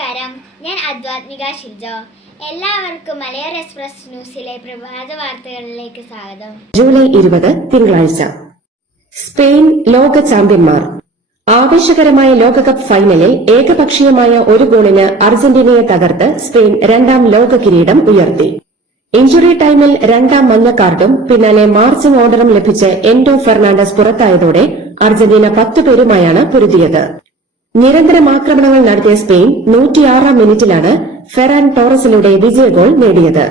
നമസ്കാരം, ഞാൻ അദ്വാത്മിക ഷിൽജോ. എല്ലാവർക്കും മലയാളം എക്സ്പ്രസ് ന്യൂസിലെ പ്രഭാത വാർത്തകളിലേക്ക് സ്വാഗതം. ജൂലൈ 20 തിങ്കളാഴ്ച. സ്പെയിൻ ലോക ചാമ്പ്യന്മാർ. ആവേശകരമായ ലോകകപ്പ് ഫൈനലിൽ ഏകപക്ഷീയമായ ഒരു ഗോളിന് അർജന്റീനയെ തകർത്ത് സ്പെയിൻ രണ്ടാം ലോക കിരീടം ഉയർത്തി. ഇഞ്ചുറി ടൈമിൽ രണ്ടാം മഞ്ഞ കാർഡും പിന്നാലെ മാർച്ചിംഗ് ഓർഡറും ലഭിച്ച് എൻഡോ ഫെർണാണ്ടസ് പുറത്തായതോടെ അർജന്റീന 10 പേരുമായാണ് പൊരുതിയത്. നിരന്തരം ആക്രമണങ്ങൾ നടത്തിയ സ്പെയിൻ 106 മിനിറ്റിലാണ് ഫെറാൻ ടോറസിലൂടെ വിജയഗോൾ നേടിയത്.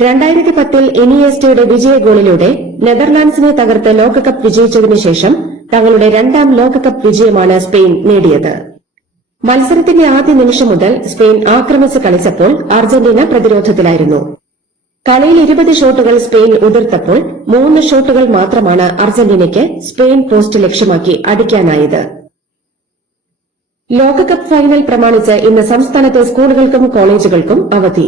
2010 ഇനിയേസ്റ്റയുടെ വിജയഗോളിലൂടെ നെതർലാൻഡ്സിനെ തകർത്ത് ലോകകപ്പ് വിജയിച്ചതിനു ശേഷം തങ്ങളുടെ രണ്ടാം ലോകകപ്പ് വിജയമാണ് സ്പെയിൻ നേടിയത്. മത്സരത്തിന്റെ ആദ്യ നിമിഷം മുതൽ സ്പെയിൻ ആക്രമിച്ച് കളിച്ചപ്പോൾ അർജന്റീന പ്രതിരോധത്തിലായിരുന്നു. കളിയിൽ 20 ഷോട്ടുകൾ സ്പെയിൻ ഉതിർത്തപ്പോൾ 3 ഷോട്ടുകൾ മാത്രമാണ് അർജന്റീനയ്ക്ക് സ്പെയിൻ പോസ്റ്റ് ലക്ഷ്യമാക്കി അടിക്കാനായത്. ലോകകപ്പ് ഫൈനൽ പ്രമാണിച്ച് ഇന്ന് സംസ്ഥാനത്തെ സ്കൂളുകൾക്കും കോളേജുകൾക്കും അവധി.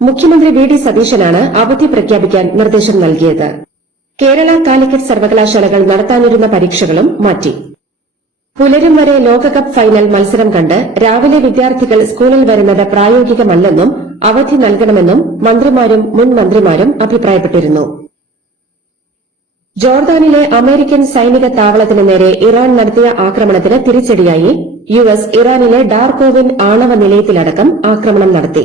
മുഖ്യമന്ത്രി വി.ഡി. സതീശനാണ് അവധി പ്രഖ്യാപിക്കാൻ നിർദ്ദേശം നൽകിയത്. കേരള, കാലിക്കറ്റ് സർവകലാശാലകൾ നടത്താനിരുന്ന പരീക്ഷകളും മാറ്റി. പുലരും വരെ ലോകകപ്പ് ഫൈനൽ മത്സരം കണ്ട് രാവിലെ വിദ്യാർത്ഥികൾ സ്കൂളിൽ വരുന്നത് പ്രായോഗികമല്ലെന്നും അവധി നൽകണമെന്നും മന്ത്രിമാരും മുൻ മന്ത്രിമാരും അഭിപ്രായപ്പെട്ടിരുന്നു. ജോർദാനിലെ അമേരിക്കൻ സൈനിക താവളത്തിന് നേരെ ഇറാൻ നടത്തിയ ആക്രമണത്തിന് തിരിച്ചടിയായി യുഎസ് ഇറാനിലെ ഡാർകോവിൻ ആണവ നിലയത്തിലടക്കം ആക്രമണം നടത്തി.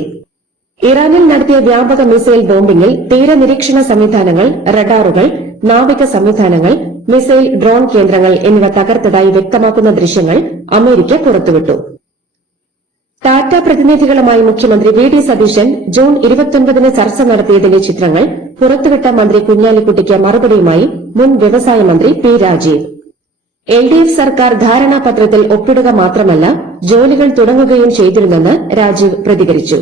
ഇറാനിൽ നടത്തിയ വ്യാപക മിസൈൽ ബോംബിംഗിൽ തീരനിരീക്ഷണ സംവിധാനങ്ങൾ, റഡാറുകൾ, നാവിക സംവിധാനങ്ങൾ, മിസൈൽ ഡ്രോൺ കേന്ദ്രങ്ങൾ എന്നിവ തകർത്തതായി വ്യക്തമാക്കുന്ന ദൃശ്യങ്ങൾ അമേരിക്ക പുറത്തുവിട്ടു. ടാറ്റ പ്രതിനിധികളുമായി മുഖ്യമന്ത്രി വി.ഡി. സതീശൻ ജൂൺ 29 ചർച്ച നടത്തിയതിന്റെ ചിത്രങ്ങൾ പുറത്തുവിട്ട മന്ത്രി കുഞ്ഞാലിക്കുട്ടിക്ക് മറുപടിയുമായി മുൻ വ്യവസായ മന്ത്രി പി. രാജീവ്. എൽഡിഎഫ് സർക്കാർ ധാരണാപത്രത്തിൽ ഒപ്പിടുക മാത്രമല്ല, ജോലികൾ തുടങ്ങുകയും ചെയ്തിരുന്നെന്ന് രാജീവ് പ്രതികരിച്ചു.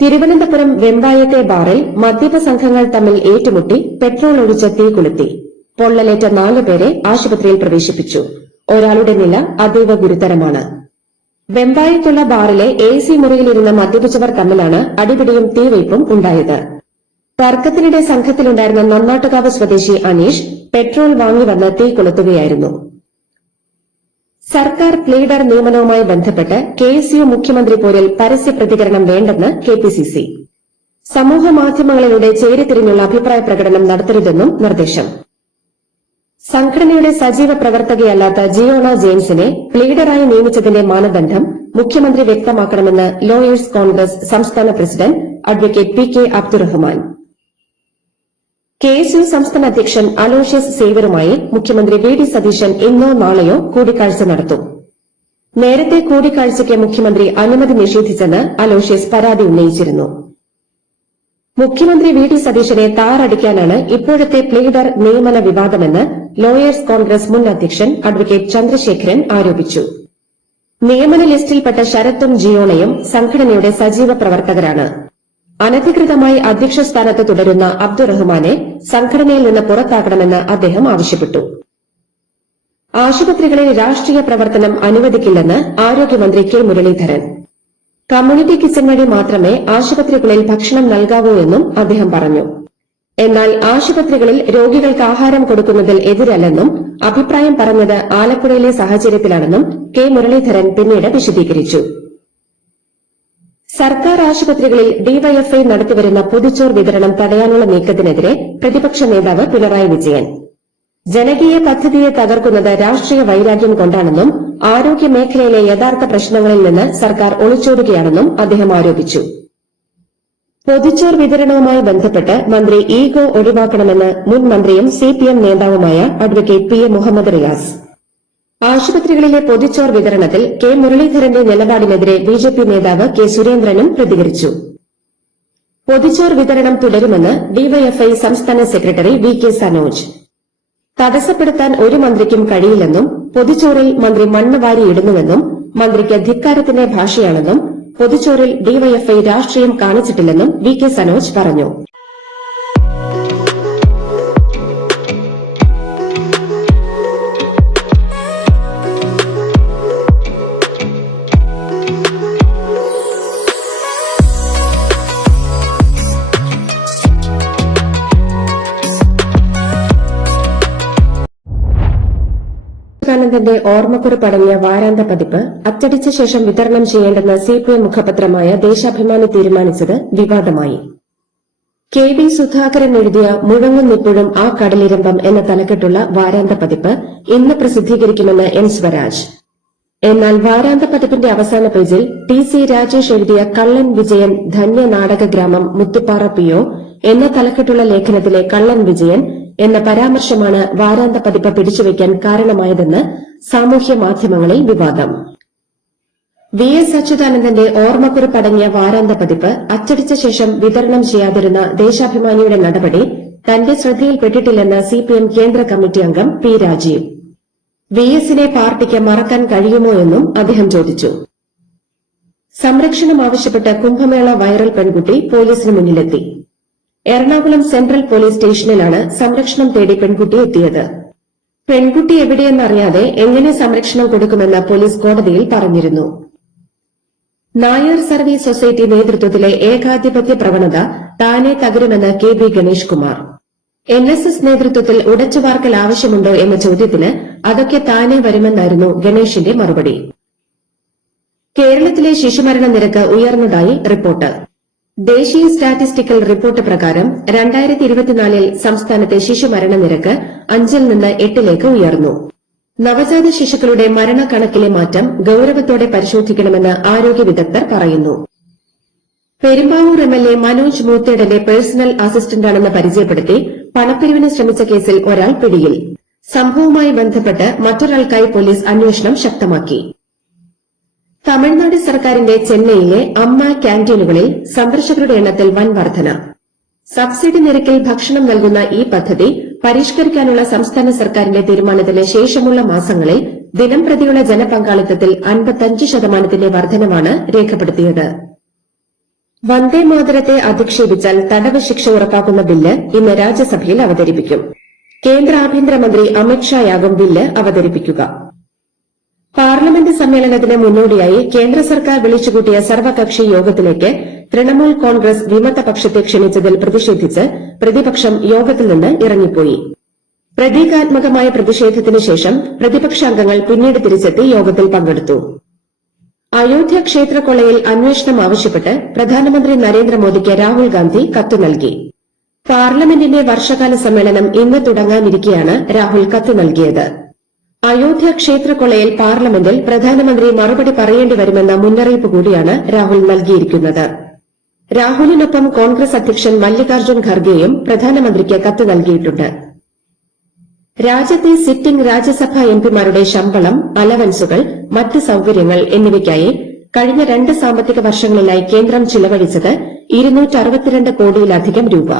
തിരുവനന്തപുരം വെമ്പായത്തെ ബാറിൽ മദ്യപ സംഘങ്ങൾ തമ്മിൽ ഏറ്റുമുട്ടി പെട്രോൾ ഒഴിച്ച് തീ കൊളുത്തി. പൊള്ളലേറ്റ 4 പേരെ ആശുപത്രിയിൽ പ്രവേശിപ്പിച്ചു. ഒരാളുടെ നില അതീവ ഗുരുതരമാണ്. വെമ്പായത്തുള്ള ബാറിലെ എസി മുറിയിലിരുന്ന് മദ്യപിച്ചവർ തമ്മിലാണ് അടിപിടിയും തീവയ്പും ഉണ്ടായത്. തർക്കത്തിനിടെ സംഘത്തിലുണ്ടായിരുന്ന നന്നാട്ടുകാവ് സ്വദേശി അനീഷ് പെട്രോൾ വാങ്ങിവന്ന് തീ കൊളുത്തുകയായിരുന്നു. സർക്കാർ പ്ലീഡർ നിയമനവുമായി ബന്ധപ്പെട്ട് കെഎസ്യു മുഖ്യമന്ത്രി പോരിൽ പരസ്യ പ്രതികരണം വേണ്ടെന്ന് കെപിസിസി. സമൂഹമാധ്യമങ്ങളിലൂടെ ചേരിതിരിഞ്ഞുള്ള അഭിപ്രായ പ്രകടനം നടത്തരുതെന്നും നിർദ്ദേശം. സംഘടനയുടെ സജീവ പ്രവർത്തകയല്ലാത്ത ജിയോണ ജെയിംസിനെ പ്ലീഡറായി നിയമിച്ചതിന്റെ മാനദണ്ഡം മുഖ്യമന്ത്രി വ്യക്തമാക്കണമെന്ന് ലോയേഴ്സ് കോൺഗ്രസ് സംസ്ഥാന president advocate P. K. Abdurahman. KSU സംസ്ഥാന അധ്യക്ഷൻ അലോഷ്യസ് സേവ്യറുമായി മുഖ്യമന്ത്രി വി.ഡി. സതീശൻ ഇന്നോ നാളെയോ കൂടിക്കാഴ്ച നടത്തും. നേരത്തെ കൂടിക്കാഴ്ചയ്ക്ക് മുഖ്യമന്ത്രി അനുമതി നിഷേധിച്ചെന്ന് അലോഷ്യസ് പരാതി ഉന്നയിച്ചിരുന്നു. മുഖ്യമന്ത്രി വി.ഡി. സതീശനെ താറടിക്കാനാണ് ഇപ്പോഴത്തെ പ്ലീഡർ നിയമന വിവാദമെന്ന് ലോയേഴ്സ് കോൺഗ്രസ് മുൻ അധ്യക്ഷൻ അഡ്വക്കേറ്റ് ചന്ദ്രശേഖരൻ ആരോപിച്ചു. നിയമന ലിസ്റ്റിൽപ്പെട്ട ശരത്തും ജിയോണയും സംഘടനയുടെ സജീവ പ്രവർത്തകരാണ്. അനധികൃതമായി അധ്യക്ഷ സ്ഥാനത്ത് തുടരുന്ന അബ്ദുറഹ്മാനെ സംഘടനയിൽ നിന്ന് പുറത്താക്കണമെന്ന് അദ്ദേഹം ആവശ്യപ്പെട്ടു. ആശുപത്രികളിൽ രാഷ്ട്രീയ പ്രവർത്തനം അനുവദിക്കില്ലെന്ന് ആരോഗ്യമന്ത്രി കെ. മുരളീധരൻ. കമ്മ്യൂണിറ്റി കിച്ചൺ വഴി മാത്രമേ ആശുപത്രികളിൽ ഭക്ഷണം നൽകാവൂ എന്നും അദ്ദേഹം പറഞ്ഞു. എന്നാൽ ആശുപത്രികളിൽ രോഗികൾക്ക് ആഹാരം കൊടുക്കുന്നതിൽ എതിരല്ലെന്നും അഭിപ്രായം പറഞ്ഞത് ആലപ്പുഴയിലെ സാഹചര്യത്തിലാണെന്നും കെ. മുരളീധരൻ പിന്നീട് വിശദീകരിച്ചു. സർക്കാർ ആശുപത്രികളിൽ ഡിവൈഎഫ്ഐ നടത്തിവരുന്ന പൊതിച്ചോർ വിതരണം തടയാനുള്ള നീക്കത്തിനെതിരെ പ്രതിപക്ഷ നേതാവ് പിണറായി വിജയൻ. ജനകീയ പദ്ധതിയെ തകർക്കുന്നത് രാഷ്ട്രീയ വൈരാഗ്യം കൊണ്ടാണെന്നും ആരോഗ്യമേഖലയിലെ യഥാർത്ഥ പ്രശ്നങ്ങളിൽ നിന്ന് സർക്കാർ ഒളിച്ചോടുകയാണെന്നും അദ്ദേഹം ആരോപിച്ചു. പൊതിച്ചോർ വിതരണവുമായി ബന്ധപ്പെട്ട് മന്ത്രി ഈഗോ ഒഴിവാക്കണമെന്ന് മുൻ മന്ത്രിയും സിപിഎം നേതാവുമായ advocate P. A. Muhammad Riyas. ആശുപത്രികളിലെ പൊതിച്ചോർ വിതരണത്തിൽ കെ. മുരളീധരന്റെ നിലപാടിനെതിരെ ബിജെപി നേതാവ് കെ. സുരേന്ദ്രനും പ്രതികരിച്ചു. പൊതിച്ചോർ വിതരണം തുടരുമെന്ന് ഡിവൈഎഫ്ഐ സംസ്ഥാന സെക്രട്ടറി വി. കെ. സനോജ്. തടസ്സപ്പെടുത്താൻ ഒരു മന്ത്രിക്കും കഴിയില്ലെന്നും പൊതിച്ചോറിൽ മന്ത്രി മണ്ണ് വാരിയിടുന്നുവെന്നും മന്ത്രിക്ക് ധിക്കാരത്തിന്റെ ഭാഷയാണെന്നും പൊതിച്ചോറിൽ ഡിവൈഎഫ്ഐ രാഷ്ട്രീയം കാണിച്ചിട്ടില്ലെന്നും വി. കെ. സനോജ് പറഞ്ഞു. അച്യുതാനന്ദന്റെ ഓർമ്മക്കുറിപ്പടങ്ങിയ വാരാന്ത പതിപ്പ് അച്ചടിച്ച ശേഷം വിതരണം ചെയ്യേണ്ടെന്ന് സിപിഎം മുഖപത്രമായ ദേശാഭിമാനി തീരുമാനിച്ചത് വിവാദമായി. KV സുധാകരൻ എഴുതിയ മുഴങ്ങുന്നിപ്പോഴും ആ കടലിരമ്പം എന്ന തലക്കെട്ടുള്ള വാരാന്ത പതിപ്പ് ഇന്ന് പ്രസിദ്ധീകരിക്കുമെന്ന് എൻ സ്വരാജ്. എന്നാൽ വാരാന്ത പതിപ്പിന്റെ അവസാന പേജിൽ TC രാജേഷ് എഴുതിയ കള്ളൻ വിജയൻ ധന്യ നാടക ഗ്രാമം മുത്തുപ്പാറ PO എന്ന തലക്കെട്ടുള്ള ലേഖനത്തിലെ കള്ളൻ വിജയൻ എന്ന പരാമർശമാണ് വാരാന്ത പതിപ്പ് പിടിച്ചുവയ്ക്കാൻ കാരണമായതെന്ന് സാമൂഹ്യ മാധ്യമങ്ങളിൽ വിവാദം. VS അച്യുതാനന്ദന്റെ ഓർമ്മക്കുറിപ്പടങ്ങിയ വാരാന്ത പതിപ്പ് അച്ചടിച്ച ശേഷം വിതരണം ചെയ്യാതിരുന്ന ദേശാഭിമാനിയുടെ നടപടി തന്റെ ശ്രദ്ധയിൽപ്പെട്ടിട്ടില്ലെന്ന് CPM കേന്ദ്ര കമ്മിറ്റി അംഗം P. രാജീവ്. VSനെ പാർട്ടിക്ക് മറക്കാൻ കഴിയുമോ എന്നും അദ്ദേഹം ചോദിച്ചു. സംരക്ഷണം ആവശ്യപ്പെട്ട് കുംഭമേള വൈറൽ പെൺകുട്ടി പോലീസിന് മുന്നിലെത്തി. എറണാകുളം സെൻട്രൽ പോലീസ് സ്റ്റേഷനിലാണ് സംരക്ഷണം തേടി പെൺകുട്ടി എത്തിയത്. പെൺകുട്ടി എവിടെയെന്നറിയാതെ എങ്ങനെ സംരക്ഷണം കൊടുക്കുമെന്ന് പോലീസ് കോടതിയിൽ പറഞ്ഞിരുന്നു. നായർ സർവീസ് സൊസൈറ്റി നേതൃത്വത്തിലെ ഏകാധിപത്യ പ്രവണത താനെ തകരുമെന്ന് KB ഗണേഷ് കുമാർ. NSS നേതൃത്വത്തിൽ ഉടച്ചുവാർക്കൽ ആവശ്യമുണ്ടോ എന്ന ചോദ്യത്തിന് അതൊക്കെ താനെ വരുമെന്നായിരുന്നു ഗണേഷിന്റെ മറുപടി. കേരളത്തിലെ ശിശുമരണ നിരക്ക് ഉയർന്നതായി റിപ്പോർട്ട്. ദേശീയ സ്റ്റാറ്റിസ്റ്റിക്കൽ റിപ്പോർട്ട് പ്രകാരം 2024-ൽ സംസ്ഥാനത്തെ ശിശുമരണ നിരക്ക് 5-ൽ നിന്ന് 8-ലേക്ക് ഉയർന്നു. നവജാത ശിശുക്കളുടെ മരണക്കണക്കിലെ മാറ്റം ഗൌരവത്തോടെ പരിശോധിക്കണമെന്ന് ആരോഗ്യ വിദഗ്ധർ പറയുന്നു. പെരുമ്പാവൂർ MLA മനോജ് മൂത്തേടന്റെ പേഴ്സണൽ അസിസ്റ്റന്റാണെന്ന് പരിചയപ്പെടുത്തി പണപ്പിരിവിന് ശ്രമിച്ച കേസിൽ ഒരാൾ പിടിയിൽ. സംഭവവുമായി ബന്ധപ്പെട്ട് മറ്റൊരാൾക്കായി പോലീസ് അന്വേഷണം ശക്തമാക്കി. തമിഴ്നാട് സർക്കാരിന്റെ ചെന്നൈയിലെ അമ്മ ക്യാന്റീനുകളിൽ സന്ദർശകരുടെ എണ്ണത്തിൽ വൻ വർധന. സബ്സിഡി നിരക്കിൽ ഭക്ഷണം നൽകുന്ന ഈ പദ്ധതി പരിഷ്കരിക്കാനുള്ള സംസ്ഥാന സർക്കാരിന്റെ തീരുമാനത്തിന് ശേഷമുള്ള മാസങ്ങളിൽ ദിനംപ്രതിയുള്ള ജനപങ്കാളിത്തത്തിൽ 55% വർധനവാണ് രേഖപ്പെടുത്തിയത്. വന്ദേമാതരത്തെ അധിക്ഷേപിച്ചാൽ തടവ് ശിക്ഷ ഉറപ്പാക്കുന്ന ബില്ല് ഇന്ന് രാജ്യസഭയിൽ അവതരിപ്പിക്കും. കേന്ദ്ര ആഭ്യന്തരമന്ത്രി അമിത്ഷായാകും ബില്ല് അവതരിപ്പിക്കുക. പാർലമെന്റ് സമ്മേളനത്തിന് മുന്നോടിയായി കേന്ദ്ര സർക്കാർ വിളിച്ചുകൂട്ടിയ സർവകക്ഷി യോഗത്തിലേക്ക് തൃണമൂൽ കോൺഗ്രസ് വിമതപക്ഷത്തെ ക്ഷണിച്ചതിൽ പ്രതിഷേധിച്ച് പ്രതിപക്ഷം യോഗത്തിൽ നിന്ന് ഇറങ്ങിപ്പോയി. പ്രതീകാത്മകമായ പ്രതിഷേധത്തിന് ശേഷം പ്രതിപക്ഷാംഗങ്ങൾ പിന്നീട് തിരിച്ചെത്തി യോഗത്തിൽ പങ്കെടുത്തു. അയോധ്യ ക്ഷേത്രക്കൊള്ളയിൽ അന്വേഷണം ആവശ്യപ്പെട്ട് പ്രധാനമന്ത്രി നരേന്ദ്രമോദിക്ക് രാഹുൽ ഗാന്ധി കത്ത് നൽകി. പാർലമെന്റിന്റെ വർഷകാല സമ്മേളനം ഇന്ന് തുടങ്ങാനിരിക്കെയാണ് രാഹുൽ കത്ത് നൽകിയത്. അയോധ്യ ക്ഷേത്രക്കൊള്ളയിൽ പാർലമെന്റിൽ പ്രധാനമന്ത്രി മറുപടി പറയേണ്ടി വരുമെന്ന മുന്നറിയിപ്പ് കൂടിയാണ് രാഹുൽ നൽകിയിരിക്കുന്നത്. രാഹുലിനൊപ്പം കോൺഗ്രസ് അധ്യക്ഷൻ മല്ലികാർജ്ജുൻ ഖർഗെയും പ്രധാനമന്ത്രിക്ക് കത്ത് നൽകിയിട്ടുണ്ട്. രാജ്യത്തെ സിറ്റിംഗ് രാജ്യസഭാ എംപിമാരുടെ ശമ്പളം, അലവൻസുകൾ, മറ്റ് സൌകര്യങ്ങൾ എന്നിവയ്ക്കായി കഴിഞ്ഞ 2 സാമ്പത്തിക വർഷങ്ങളിലായി കേന്ദ്രം ചിലവഴിച്ചത് 262 കോടിയിലധികം രൂപ.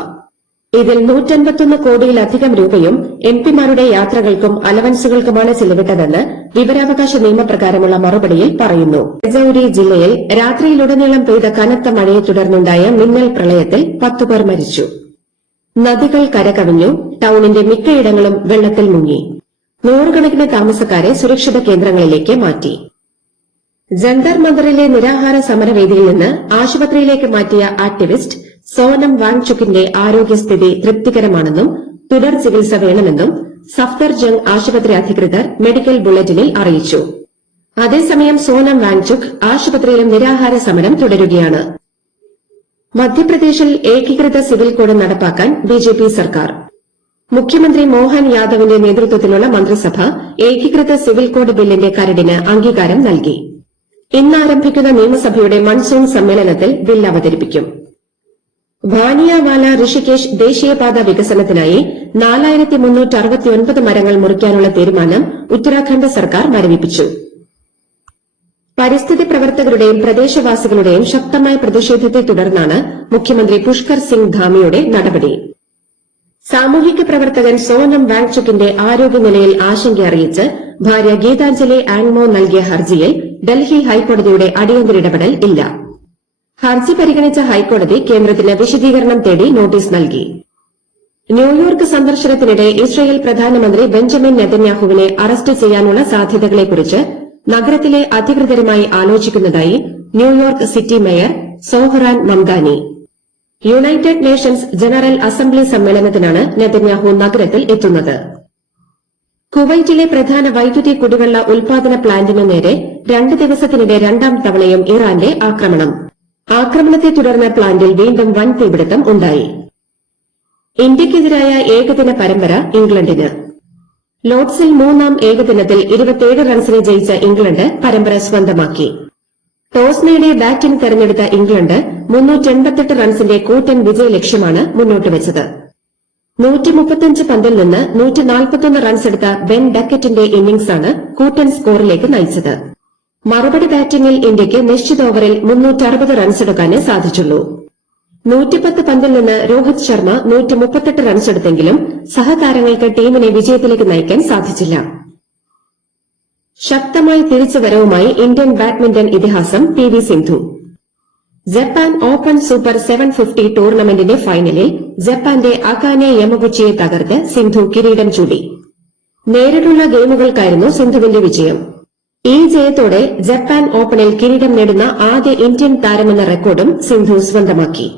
ഇതിൽ 151 കോടിയിലധികം രൂപയും എംപിമാരുടെ യാത്രകൾക്കും അലവൻസുകൾക്കുമാണ് ചിലവിട്ടതെന്ന് വിവരാവകാശ നിയമപ്രകാരമുള്ള മറുപടിയിൽ പറയുന്നു. രജൌരി ജില്ലയിൽ രാത്രിയിലുടനീളം പെയ്ത കനത്ത മഴയെ തുടർന്നുണ്ടായ മിന്നൽ പ്രളയത്തിൽ 10 പേർ മരിച്ചു. നദികൾ കരകവിഞ്ഞു. ടൌണിന്റെ മിക്കയിടങ്ങളും വെള്ളത്തിൽ മുങ്ങി. നൂറുകണക്കിന് താമസക്കാരെ സുരക്ഷിത കേന്ദ്രങ്ങളിലേക്ക് മാറ്റി. ജന്തർ മന്ദറിലെ നിരാഹാര സമരവേദിയിൽ നിന്ന് ആശുപത്രിയിലേക്ക് മാറ്റിയ ആക്ടിവിസ്റ്റ് സോനം വാങ്ചുക്കിന്റെ ആരോഗ്യസ്ഥിതി തൃപ്തികരമാണെന്നും തുടർ ചികിത്സ വേണമെന്നും സഫ്ദർജംഗ് ആശുപത്രി അധികൃതർ മെഡിക്കൽ ബുള്ളറ്റിനിൽ അറിയിച്ചു. അതേസമയം സോനം വാങ്ചുക് ആശുപത്രിയിലും നിരാഹാര സമരം തുടരുകയാണ്. മധ്യപ്രദേശിൽ ഏകീകൃത സിവിൽ കോഡ് നടപ്പാക്കാൻ BJP സർക്കാർ. മുഖ്യമന്ത്രി മോഹൻ യാദവിന്റെ നേതൃത്വത്തിലുള്ള മന്ത്രിസഭ ഏകീകൃത സിവിൽ കോഡ് ബില്ലിന്റെ കരടിന് അംഗീകാരം നൽകി. ഇന്ന് ആരംഭിക്കുന്ന നിയമസഭയുടെ മൺസൂൺ സമ്മേളനത്തിൽ ബിൽ അവതരിപ്പിക്കും. ഭാനിയാവാല ഋഷികേശ് ദേശീയപാത വികസനത്തിനായി 4369 മരങ്ങൾ മുറിക്കാനുള്ള തീരുമാനം ഉത്തരാഖണ്ഡ് സർക്കാർ മരവിപ്പിച്ചു. പരിസ്ഥിതി പ്രവർത്തകരുടെയും പ്രദേശവാസികളുടെയും ശക്തമായ പ്രതിഷേധത്തെ തുടർന്നാണ് മുഖ്യമന്ത്രി പുഷ്കർ സിംഗ് ധാമിയുടെ നടപടി. സാമൂഹിക പ്രവർത്തകൻ സോനം വാങ്ചുക്കിന്റെ ആരോഗ്യനിലയിൽ ആശങ്ക അറിയിച്ച് ഭാര്യ ഗീതാഞ്ജലി ആങ്മോ നൽകിയ ഹർജിയിൽ ഡൽഹി ഹൈക്കോടതിയുടെ അടിയന്തര ഇടപെടൽ ഇല്ല. ഹർജി പരിഗണിച്ച ഹൈക്കോടതി കേന്ദ്രത്തിന് വിശദീകരണം തേടി നോട്ടീസ് നൽകി. ന്യൂയോർക്ക് സന്ദർശനത്തിനിടെ ഇസ്രയേൽ പ്രധാനമന്ത്രി ബെഞ്ചമിൻ നെതന്യാഹുവിനെ അറസ്റ്റ് ചെയ്യാനുള്ള സാധ്യതകളെക്കുറിച്ച് നഗരത്തിലെ അധികൃതരുമായി ആലോചിക്കുന്നതായി New York city mayor Zohran Mamdani. United Nations General Assembly സമ്മേളനത്തിനാണ് നെതന്യാഹു നഗരത്തിൽ എത്തുന്നത്. കുവൈറ്റിലെ പ്രധാന വൈദ്യുതി കുടിവെള്ള ഉൽപാദന പ്ലാന്റിനു നേരെ 2 ദിവസത്തിനിടെ രണ്ടാം തവണയും ഇറാന്റെ ആക്രമണം. ആക്രമണത്തെ തുടർന്ന് പ്ലാന്റിൽ വീണ്ടും വൻ തീപിടുത്തം ഉണ്ടായി. ഇന്ത്യയ്ക്കെതിരായ ഏകദിന പരമ്പര ഇംഗ്ലണ്ടിന്. ലോർഡ്സിൽ 3-ാം ഏകദിനത്തിൽ 27 റൺസിന് ജയിച്ച ഇംഗ്ലണ്ട് പരമ്പര സ്വന്തമാക്കി. ടോസ് നേടി ബാറ്റിംഗ് തെരഞ്ഞെടുത്ത ഇംഗ്ലണ്ട് 388 റൺസിന്റെ കൂറ്റൻ വിജയ ലക്ഷ്യമാണ് മുന്നോട്ടുവച്ചത്. 135 പന്തിൽ നിന്ന് 141 റൺസെടുത്ത ബെൻ ഡക്കറ്റിന്റെ ഇന്നിംഗ്സാണ് കൂറ്റൻ സ്കോറിലേക്ക് നയിച്ചത്. മറുപടി ബാറ്റിംഗിൽ ഇന്ത്യയ്ക്ക് നിശ്ചിത ഓവറിൽ 360 റൺസെടുക്കാനേ സാധിച്ചുള്ളൂ. 110 പന്തിൽ നിന്ന് രോഹിത് ശർമ്മ 138 റൺസെടുത്തെങ്കിലും സഹതാരങ്ങൾക്ക് ടീമിനെ വിജയത്തിലേക്ക് നയിക്കാൻ സാധിച്ചില്ല. ശക്തമായ തിരിച്ചുവരവുമായി ഇന്ത്യൻ ബാഡ്മിന്റൺ ഇതിഹാസം PV. Sindhu. Japan open super 750 ടൂർണമെന്റിന്റെ ഫൈനലിൽ ജപ്പാന്റെ അകാനെ യമഗുച്ചിയെ തകർത്ത് സിന്ധു കിരീടം ചൂടി. നേരിട്ടുള്ള ഗെയിമുകൾക്കായിരുന്നു സിന്ധുവിന്റെ വിജയം. ഈ ജയത്തോടെ ജപ്പാൻ ഓപ്പണിൽ കിരീടം നേടുന്ന ആദ്യ ഇന്ത്യൻ താരമെന്ന റെക്കോർഡും സിന്ധു സ്വന്തമാക്കി.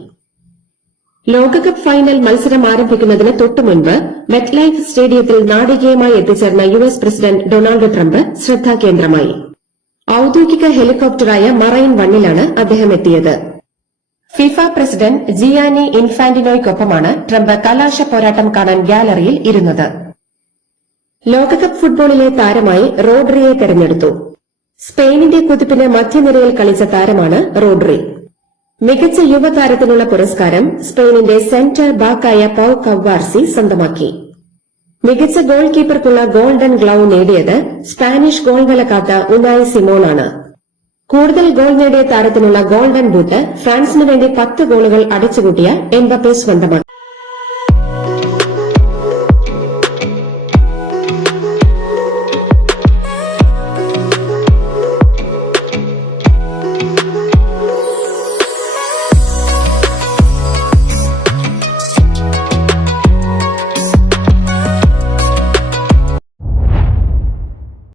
ലോകകപ്പ് ഫൈനൽ മത്സരം ആരംഭിക്കുന്നതിന് തൊട്ടുമുൻപ് മെറ്റ്ലൈഫ് സ്റ്റേഡിയത്തിൽ നാടകീയമായി എത്തിച്ചേർന്ന യുഎസ് പ്രസിഡന്റ് ഡൊണാൾഡ് ട്രംപ് ശ്രദ്ധാകേന്ദ്രമായി. ഔദ്യോഗിക ഹെലികോപ്റ്ററായ മറൈൻ വണ്ണിലാണ് അദ്ദേഹം എത്തിയത്. ഫിഫ പ്രസിഡന്റ് ജിയാനി ഇൻഫാന്റിനോയ്ക്കൊപ്പമാണ് ട്രംപ് കലാശ പോരാട്ടം കാണാൻ ഗ്യാലറിയിൽ ഇരുന്നത്. ലോകകപ്പ് ഫുട്ബോളിലെ താരമായി റോഡ്രിയെ തെരഞ്ഞെടുത്തു. സ്പെയിനിന്റെ കുതിപ്പിന് മധ്യനിരയിൽ കളിച്ച താരമാണ് റോഡ്രി. മികച്ച യുവതാരത്തിനുള്ള പുരസ്കാരം സ്പെയിനിന്റെ സെന്റർ ബാക്കായ പൌ കവ്വാർസി സ്വന്തമാക്കി. മികച്ച ഗോൾ കീപ്പർക്കുള്ള ഗോൾഡൻ ഗ്ലൌ നേടിയത് സ്പാനിഷ് ഗോൾവല കാത്ത ഉനായ് സിമോണാണ്. കൂടുതൽ ഗോൾ നേടിയ താരത്തിനുള്ള ഗോൾഡൻ ബൂട്ട് ഫ്രാൻസിനുവേണ്ടി 10 ഗോളുകൾ അടിച്ചുകൂട്ടിയ എംബപ്പെ സ്വന്തമാക്കി.